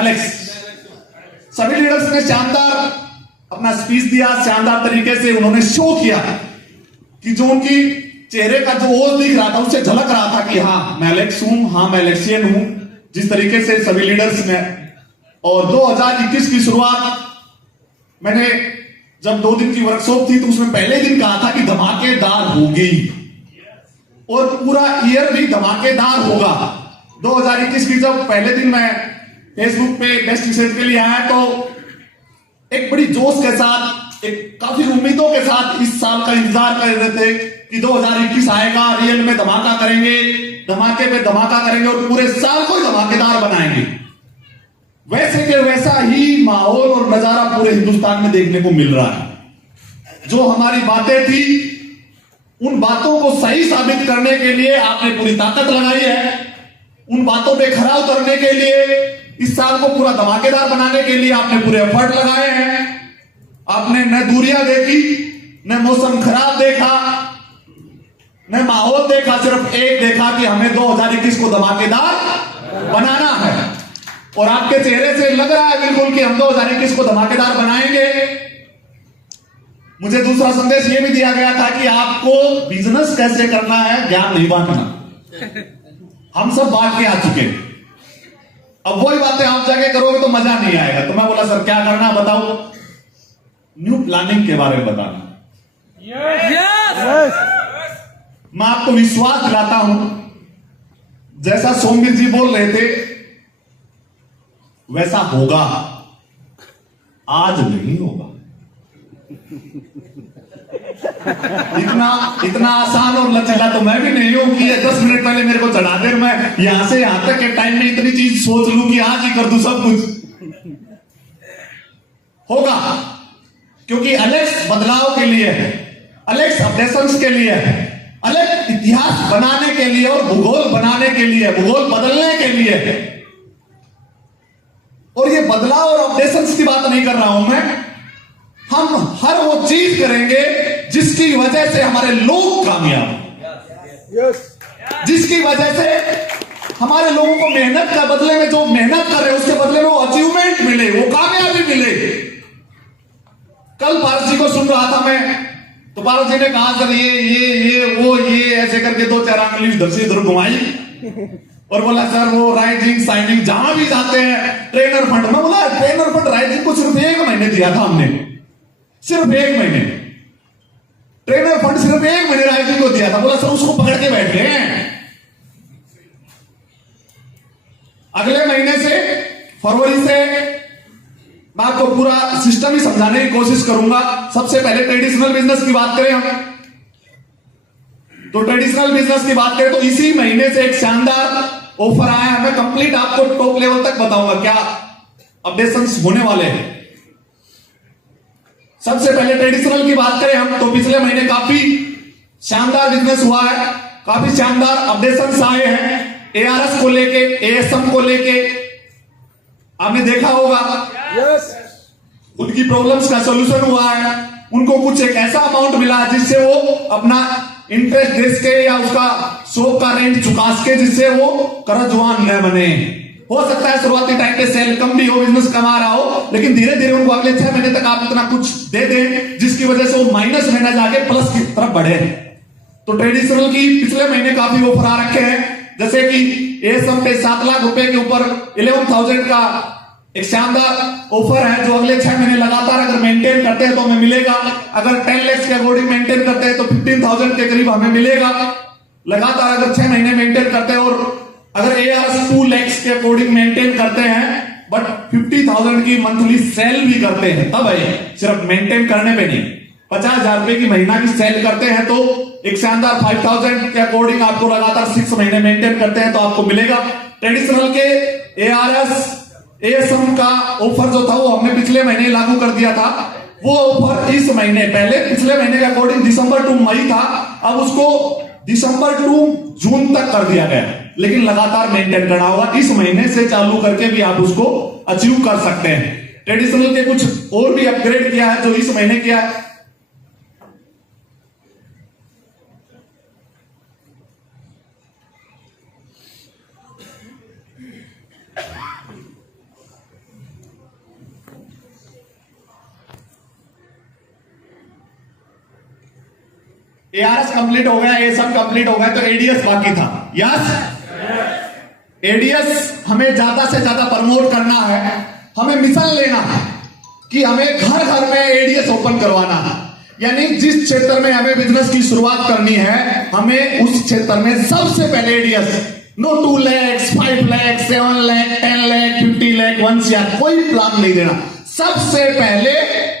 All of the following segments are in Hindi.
एलेक्स, सभी लीडर्स ने शानदार अपना स्पीच दिया, शानदार तरीके से उन्होंने शो किया कि जो उनकी चेहरे का जो ओज दिख रहा था उससे झलक रहा था कि हाँ मैं एलेक्स हूं, हाँ मैं एलेक्सियन हूं। जिस तरीके से सभी लीडर्स ने, और 2021 की शुरुआत मैंने जब 2 दिन की वर्कशॉप थी तो उसमें पहले दिन कहा था कि धमाकेदार होगी और पूरा ईयर भी धमाकेदार होगा। 2021 की जब पहले दिन मैं फेसबुक पे बेस्ट विशेष के लिए आया तो एक बड़ी जोश के साथ, एक काफी उम्मीदों के साथ इस साल का इंतजार कर रहे थे कि 2021 आएगा, रियल में धमाका करेंगे, धमाके पे धमाका करेंगे और पूरे साल को धमाकेदार बनाएंगे। वैसे के वैसा ही माहौल और नजारा पूरे हिंदुस्तान में देखने को मिल रहा है। जो हमारी बातें थी उन बातों को सही साबित करने के लिए आपने पूरी ताकत लगाई है। उन बातों पे खरा उतरने के लिए, इस साल को पूरा धमाकेदार बनाने के लिए आपने पूरे एफर्ट लगाए हैं। आपने न दूरियां देखी, न मौसम खराब देखा, न माहौल देखा, सिर्फ एक देखा कि हमें 2021 को धमाकेदार बनाना है। और आपके चेहरे से लग रहा है बिल्कुल कि हम 2021 को धमाकेदार बनाएंगे। मुझे दूसरा संदेश यह भी दिया गया था कि आपको बिजनेस कैसे करना है ज्ञान नहीं बांटना। हम सब बांट के आ चुके हैं, अब वही बातें आप जाके करोगे तो मजा नहीं आएगा। तो मैं बोला सर क्या करना बताओ, न्यू प्लानिंग के बारे में बताना। मैं आपको विश्वास दिलाता हूं, जैसा सोमवीर जी बोल रहे थे वैसा होगा, आज नहीं होगा। इतना आसान और लचीला तो मैं भी नहीं हूं कि 10 मिनट पहले मेरे को चढ़ा दे, मैं यहां से यहां तक के टाइम में इतनी चीज सोच लूं कि आज ही कर दूं सब कुछ। होगा, क्योंकि एलेक्स बदलाव के लिए है, एलेक्स अपडेशंस के लिए है, एलेक्स इतिहास बनाने के लिए और भूगोल बनाने के लिए, भूगोल बदलने के लिए है। और ये बदलाव और अपडेशंस की बात नहीं कर रहा हूं मैं, हम हर वो चीज करेंगे जिसकी वजह से हमारे लोग कामयाब, जिसकी वजह से हमारे लोगों को मेहनत का बदले में, जो मेहनत कर रहे हैं उसके बदले में वो अचीवमेंट मिले, वो कामयाबी मिले। कल पारस जी को सुन रहा था मैं, तो पारस जी ने कहा सर ये ऐसे करके 2-4 आंगली इधर से इधर घुमाई और बोला सर वो राइजिंग साइनिंग जहां भी जाते हैं ट्रेनर फंड में। बोला ट्रेनर फंड राइजिंग को सिर्फ 1 महीने दिया था हमने, सिर्फ 1 महीने ट्रेनर फंड सिर्फ 1 महीने राइजिंग को दिया था। बोला सर उसको पकड़ के बैठ गए हैं। अगले महीने से, फरवरी से मैं आपको पूरा सिस्टम ही समझाने की कोशिश करूंगा। सबसे पहले ट्रेडिशनल बिजनेस की बात करें हम, तो ट्रेडिशनल बिजनेस की बात करें तो इसी महीने से एक शानदार ऑफर आया है। मैं कंप्लीट आपको टॉप लेवल तक बताऊंगा क्या अपडेशंस होने वाले हैं। सबसे पहले ट्रेडिशनल की बात करें हम तो पिछले महीने काफी शानदार बिजनेस हुआ है, काफी शानदार अपडेशंस आए हैं। एआरएस को लेके, एएसएम को लेके आपने देखा होगा, उनकी प्रॉब्लम्स का सॉल्यूशन हुआ है। उनको कुछ एक ऐसा अमाउंट मिला जिससे वो अपना इंटरेस्ट दे सके या उसका शॉप का रेंट चुका सके, जिससे वो कर्जवान न बने। हो सकता है शुरुआती टाइम पे सेल कम भी हो, बिजनेस कमा रहा हो, लेकिन धीरे धीरे उनको अगले 6 महीने तक आप इतना कुछ दे दें जिसकी वजह से वो माइनस में न जाके प्लस की तरफ बढ़े। तो ट्रेडिशनल की पिछले महीने काफी ऑफर आ रखे हैं, जैसे कि एएसएम पे 7 लाख रुपए के ऊपर 11,000 का एक शानदार ऑफर है जो अगले 6 महीने लगातार अगर मेंटेन करते हैं तो हमें मिलेगा। अगर 10 लाख के अकॉर्डिंग मेंटेन करते हैं तो 15,000 के करीब हमें मिलेगा लगातार अगर 6 महीने मेंटेन करते हैं। और अगर एआरएस 2 लाख के अकॉर्डिंग मेंटेन करते हैं बट 50,000 की मंथली सेल भी करते हैं, तब है, सिर्फ मेंटेन करने पे नहीं, 50,000 रुपए की महीना की सेल करते हैं तो एक शानदार 5,000 के अकॉर्डिंग आपको लगातार 6 महीने मेंटेन करते हैं तो आपको मिलेगा। ट्रेडिशनल के एआरएस एएसएम का ऑफर जो था वो हमने पिछले महीने लागू कर दिया था। वो ऑफर इस महीने, पहले पिछले महीने के अकॉर्डिंग दिसंबर टू मई था, अब उसको दिसंबर टू जून तक कर दिया गया, लेकिन लगातार मेंटेन करना होगा। इस महीने से चालू करके भी आप उसको अचीव कर सकते हैं। ट्रेडिशनल के कुछ और भी अपग्रेड किया है जो इस महीने किया है। एआरएस कंप्लीट हो गया, एएसएम कंप्लीट हो गया, तो एडीएस बाकी था। यस, एडीएस हमें ज्यादा से ज्यादा प्रमोट करना है, हमें मिशन लेना है कि हमें घर घर में एडीएस ओपन करवाना है। यानी जिस क्षेत्र में हमें बिजनेस की शुरुआत करनी है, हमें उस क्षेत्र में सबसे पहले ADS, no 2 lakh, 5 lakh, 7 lakh, 10 lakh, 50 lakh, 1 CR, कोई प्लान नहीं देना। सबसे पहले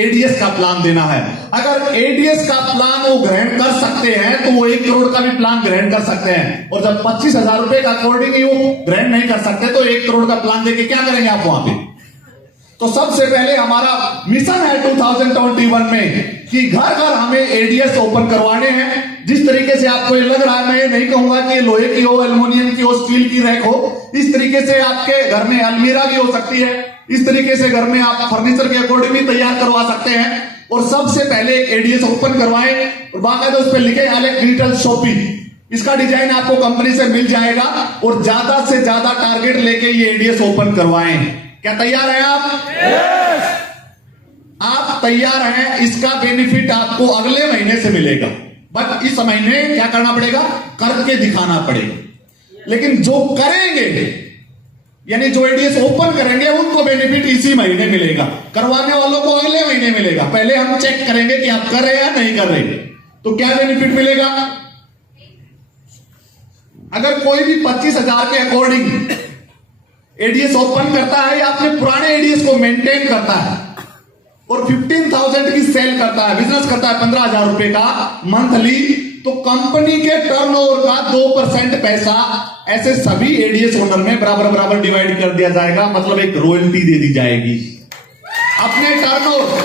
एडीएस का प्लान देना है। अगर एडीएस का प्लान वो ग्रहण कर सकते हैं तो वो 1 करोड़ का भी प्लान ग्रहण कर सकते हैं। और जब 25,000 रुपए का अकॉर्डिंग ही वो ग्रहण नहीं कर सकते तो 1 करोड़ का प्लान देके क्या करेंगे आप वहां पे। तो सबसे पहले हमारा मिशन है 2021 में कि घर घर हमें एडीएस ओपन करवाने हैं। जिस तरीके से आपको ये लग रहा है, मैं ये नहीं कहूंगा कि लोहे की हो, एल्युमिनियम की हो, स्टील की रैक हो, इस तरीके से आपके घर में अलमीरा भी हो सकती है। इस तरीके से घर में आप फर्नीचर के अकॉर्डिंग भी तैयार करवा सकते हैं। और सबसे पहले एक एडीएस ओपन करवाएं और बाकायदा उस पर लिखे अलग डिजिटल शॉपिंग। इसका डिजाइन आपको कंपनी से मिल जाएगा और ज्यादा से ज्यादा टारगेट लेके ये एडीएस ओपन करवाएं। क्या तैयार हैं आप? yes! आप तैयार हैं? इसका बेनिफिट आपको अगले महीने से मिलेगा, बट इस महीने क्या करना पड़ेगा? करके दिखाना पड़ेगा। लेकिन जो करेंगे, यानी जो एडीएस ओपन करेंगे, उनको बेनिफिट इसी महीने मिलेगा, करवाने वालों को अगले महीने मिलेगा। पहले हम चेक करेंगे कि आप कर रहे हैं या नहीं कर रहे। तो क्या बेनिफिट मिलेगा? अगर कोई भी 25,000 के अकॉर्डिंग एडीएस ओपन करता है या अपने पुराने एडीएस को मेंटेन करता है और 15,000 की सेल करता है, बिजनेस करता है 15,000 रुपए का मंथली, तो कंपनी के टर्नओवर का 2% पैसा ऐसे सभी एडीएस ओनर में बराबर बराबर डिवाइड कर दिया जाएगा। मतलब एक रॉयल्टी दे दी जाएगी। अपने टर्नओवर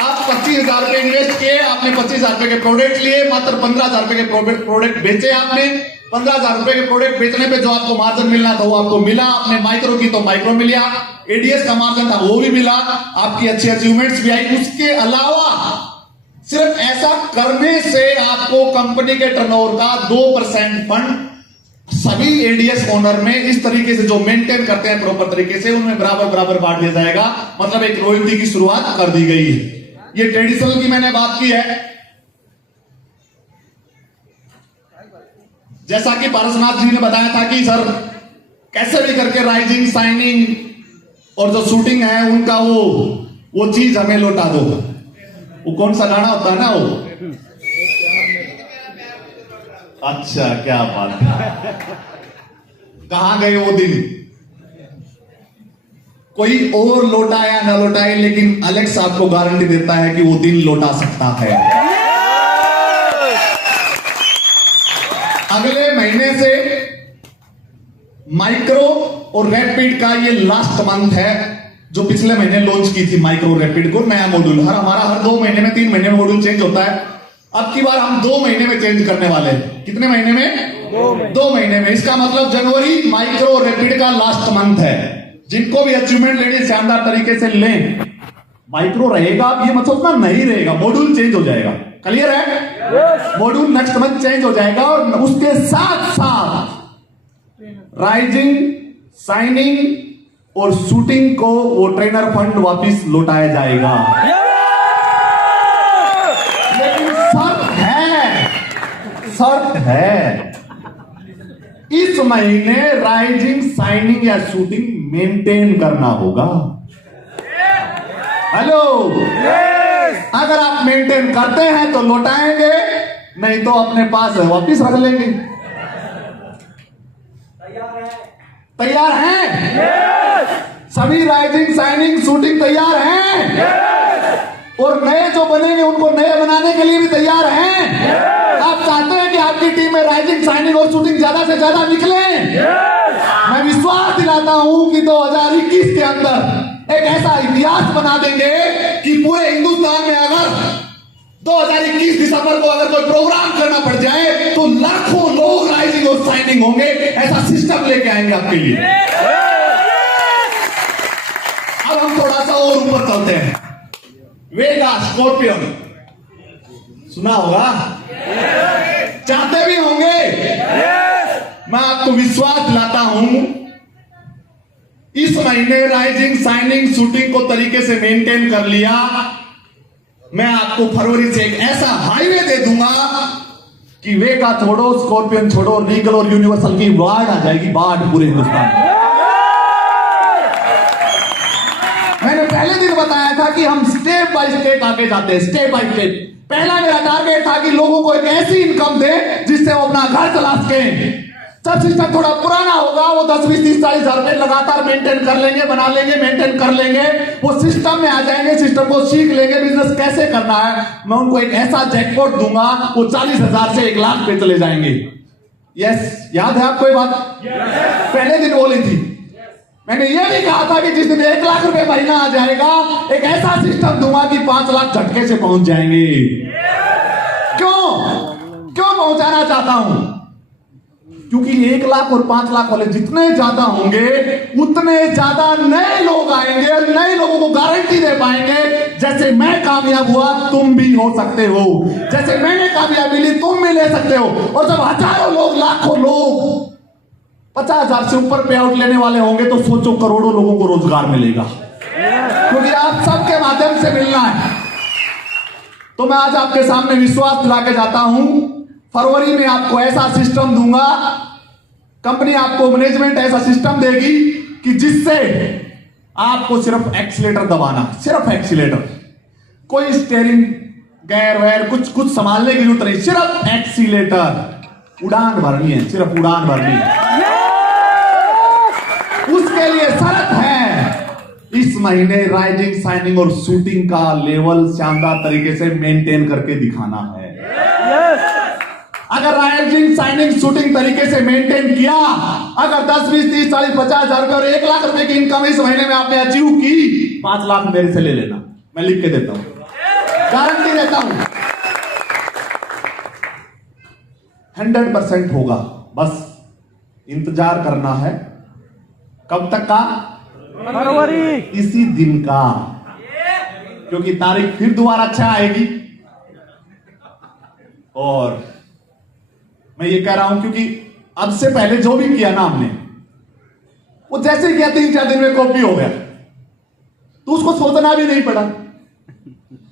आप 25,000 रुपए इन्वेस्ट किए, आपने 25,000 रुपए के प्रोडक्ट लिए, मात्र 15,000 रुपए के प्रोडक्ट बेचे आपने। 15,000 रुपए के प्रोडक्ट बेचने पे जो आपको मार्जिन मिलना था वो आपको मिला। आपने माइक्रो की तो माइक्रो मिला, एडीएस का मार्जिन था वो भी मिला, आपकी अच्छी अचीवमेंट्स भी आई। उसके अलावा सिर्फ ऐसा करने से आपको कंपनी के टर्नओवर का 2% फंड सभी एडीएस ओनर में इस तरीके से जो मेंटेन करते हैं प्रॉपर तरीके से, उनमें बराबर बराबर बांट दिया जाएगा। मतलब एक रॉयल्टी की शुरुआत कर दी गई है। ये ट्रेडिशनल की मैंने बात की है। जैसा कि पारसनाथ जी ने बताया था कि सर कैसे भी करके राइजिंग, साइनिंग और जो शूटिंग है उनका वो चीज हमें लौटा दो। वो कौन सा गाना होता है ना वो? अच्छा, क्या बात है। कहां गए वो दिन? कोई और लौटाया ना लौटाए, लेकिन अलेक्स आपको गारंटी देता है कि वो दिन लौटा सकता है। अगले महीने से माइक्रो और रैपिड का ये लास्ट मंथ है, जो पिछले महीने लॉन्च की थी माइक्रो रैपिड को, नया मॉड्यूल। हमारा हर 2 महीने में 3 महीने में मॉड्यूल चेंज होता है। अब की बार हम 2 महीने में चेंज करने वाले हैं। कितने महीने में? 2 महीने में। इसका मतलब जनवरी माइक्रो रैपिड का लास्ट मंथ है। जिनको भी अचीवमेंट लेनी शानदार तरीके से लें। माइक्रो रहेगा, ये मतलब ना नहीं रहेगा, मॉड्यूल चेंज हो जाएगा। क्लियर है? मॉड्यूल नेक्स्ट मंथ चेंज हो जाएगा और उसके साथ साथ राइजिंग, साइनिंग और शूटिंग को वो ट्रेनर फंड वापिस लौटाया जाएगा। लेकिन शर्त है इस महीने राइजिंग, साइनिंग या शूटिंग मेंटेन करना होगा। हेलो, अगर आप मेंटेन करते हैं तो लौटाएंगे, नहीं तो अपने पास वापिस रख लेंगे। तैयार हैं? सभी राइजिंग, साइनिंग, शूटिंग तैयार हैं? और नए जो बनेंगे उनको नए बनाने के लिए भी तैयार हैं? आप चाहते हैं कि आपकी टीम में राइजिंग, साइनिंग और शूटिंग ज्यादा से ज्यादा निकले? मैं विश्वास दिलाता हूं कि 2021 के अंदर एक ऐसा इतिहास बना देंगे कि पूरे हिंदुस्तान में अगर 2021 दिसंबर को अगर कोई प्रोग्राम करना पड़ जाए तो लाखों लोग राइजिंग और साइनिंग होंगे। ऐसा सिस्टम लेके आएंगे आपके लिए। अब हम थोड़ा सा और ऊपर चलते हैं। वेगा स्कॉर्पियन सुना होगा, चाहते भी होंगे। मैं आपको विश्वास दिलाता हूं, इस महीने राइजिंग, साइनिंग, शूटिंग को तरीके से मेंटेन कर लिया मैं आपको फरवरी से एक ऐसा हाईवे दे दूंगा कि वे का छोड़ो, स्कॉर्पियन छोड़ो, रीगल और यूनिवर्सल की बाढ़ आ जाएगी, बाढ़ पूरे हिंदुस्तान में। मैंने पहले दिन बताया था कि हम स्टेप बाय स्टेप आगे जाते हैं, स्टेप बाय स्टेप। पहला मेरा टारगेट था कि लोगों को एक ऐसी इनकम दे जिससे वो अपना घर चला सके। जब सिस्टम थोड़ा पुराना होगा, वो 10, 20, 30, 40 हजार रुपए लगातार मेंटेन कर लेंगे, बना लेंगे, मेंटेन कर लेंगे, वो सिस्टम में आ जाएंगे, सिस्टम को सीख लेंगे, बिजनेस कैसे करना है। मैं उनको एक ऐसा जैकपॉट दूंगा, वो 40,000 से 1 लाख पे चले जाएंगे। यस, याद है आपको ये बात? पहले दिन बोली थी। मैंने ये भी कहा था कि जिस दिन 1 लाख रुपए महीना आ जाएगा, एक ऐसा सिस्टम दूंगा कि 5 लाख झटके से पहुंच जाएंगे। क्यों पहुंचाना चाहता हूं? क्योंकि 1 लाख और 5 लाख वाले जितने ज्यादा होंगे, उतने ज्यादा नए लोग आएंगे और नए लोगों को गारंटी दे पाएंगे, जैसे मैं कामयाब हुआ तुम भी हो सकते हो, जैसे मैंने कामयाबी ली तुम भी ले सकते हो। और जब हजारों लोग, लाखों लोग 50,000 से ऊपर पे आउट लेने वाले होंगे, तो सोचो करोड़ों लोगों को रोजगार मिलेगा, क्योंकि आप सबके माध्यम से मिलना है। तो मैं आज आपके सामने विश्वास दिला के जाता हूं, फरवरी में आपको ऐसा सिस्टम दूंगा, कंपनी आपको मैनेजमेंट ऐसा सिस्टम देगी कि जिससे आपको सिर्फ एक्सीलेटर दबाना, सिर्फ एक्सीलेटर, कोई स्टीयरिंग गैर वैर कुछ संभालने की जरूरत नहीं, सिर्फ एक्सीलेटर, उड़ान भरनी है, सिर्फ उड़ान भरनी है। उसके लिए शर्त है, इस महीने राइजिंग, शाइनिंग और शूटिंग का लेवल शानदार तरीके से मेंटेन करके दिखाना है। अगर राइजिंग, शाइनिंग, शूटिंग तरीके से मेंटेन किया, अगर 10, 20, 30, 40, 50 हजार रुपए और 1 लाख रुपए की इनकम इस महीने में आपने अचीव की, 5 लाख मेरे से ले लेना, मैं लिख के देता हूं, गारंटी देता हूं, 100% होगा। बस इंतजार करना है। कब तक का? फरवरी, इसी दिन का, क्योंकि तारीख फिर दोबारा अच्छा आएगी। और मैं ये कह रहा हूं क्योंकि अब से पहले जो भी किया ना हमने, वो जैसे किया 3-4 दिन में कॉपी हो गया, तो उसको सोचना भी नहीं पड़ा,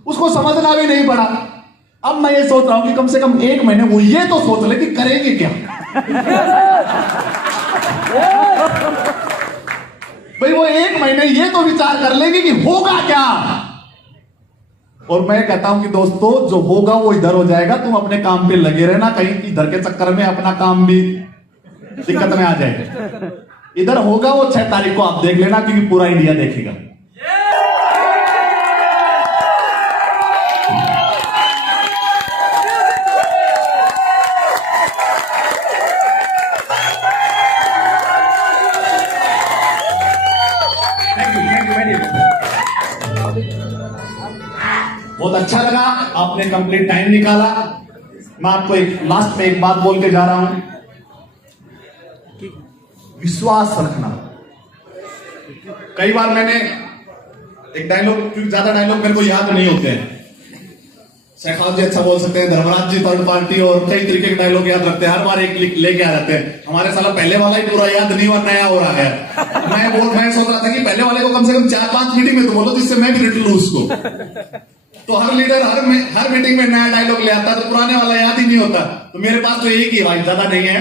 उसको समझना भी नहीं पड़ा। अब मैं ये सोच रहा हूं कि कम से कम 1 महीने वो ये तो सोच ले कि करेंगे क्या। भाई वो 1 महीने ये तो विचार कर लेंगे कि होगा क्या। और मैं कहता हूं कि दोस्तों, जो होगा वो इधर हो जाएगा, तुम अपने काम पे लगे रहना, कहीं इधर के चक्कर में अपना काम भी दिक्कत में आ जाएगा। इधर होगा वो 6 तारीख को आप देख लेना, क्योंकि पूरा इंडिया देखेगा। बहुत अच्छा लगा, आपने कंप्लीट टाइम निकाला। मैं आपको एक लास्ट में एक बात बोल के जा रहा हूं कि विश्वास रखना। कई बार मैंने एक डायलॉग, क्योंकि ज्यादा डायलॉग मेरे को याद नहीं होते हैं, शेखावत जी अच्छा बोल सकते हैं, धर्मराज जी थर्ड पार्टी और कई तरीके के डायलॉग याद रखते हैं, हर बार एक लेके आ जाते हैं। हमारे साला पहले वाला ही पूरा याद नहीं हुआ, नया हो रहा है। मैं सोच रहा था कि पहले वाले को कम से कम 4-5 मीटिंग में तो बोलो, जिससे मैं भी रिट लूं उसको। तो हर लीडर हर मीटिंग में नया डायलॉग ले आता, तो पुराने वाला याद ही नहीं होता। तो मेरे पास तो एक ही भाई, ज्यादा नहीं है।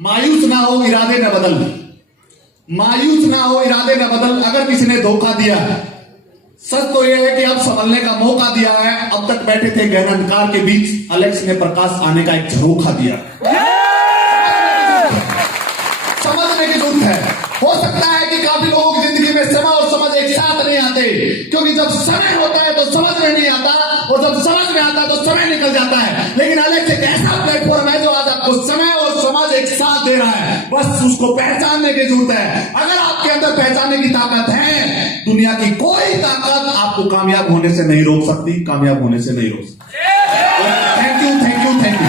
मायूस ना हो, इरादे न बदल, मायूस ना हो, इरादे न बदल। अगर किसी ने धोखा दिया, सच तो यह है कि अब संभलने का मौका दिया है। अब तक बैठे थे गहन अंधकार के बीच, अलेक्स ने प्रकाश आने का एक झरोखा दिया। समझने की जरूरत है। हो सकता है कि काफी लोगों की जिंदगी में समय और समझ एक साथ नहीं आते, क्योंकि जब समय होता है तो समझ में नहीं आता, और जब समझ में आता है तो समय निकल जाता है। लेकिन अलेक्स एक ऐसा प्लेटफॉर्म है जो आज आपको समय और समझ एक साथ दे रहा है। बस उसको पहचानने की जरूरत है। अगर आपके अंदर पहचानने की ताकत है, दुनिया की कोई ताकत आपको कामयाब होने से नहीं रोक सकती, कामयाब होने से नहीं रोक सकती। Thank you, thank you, thank you.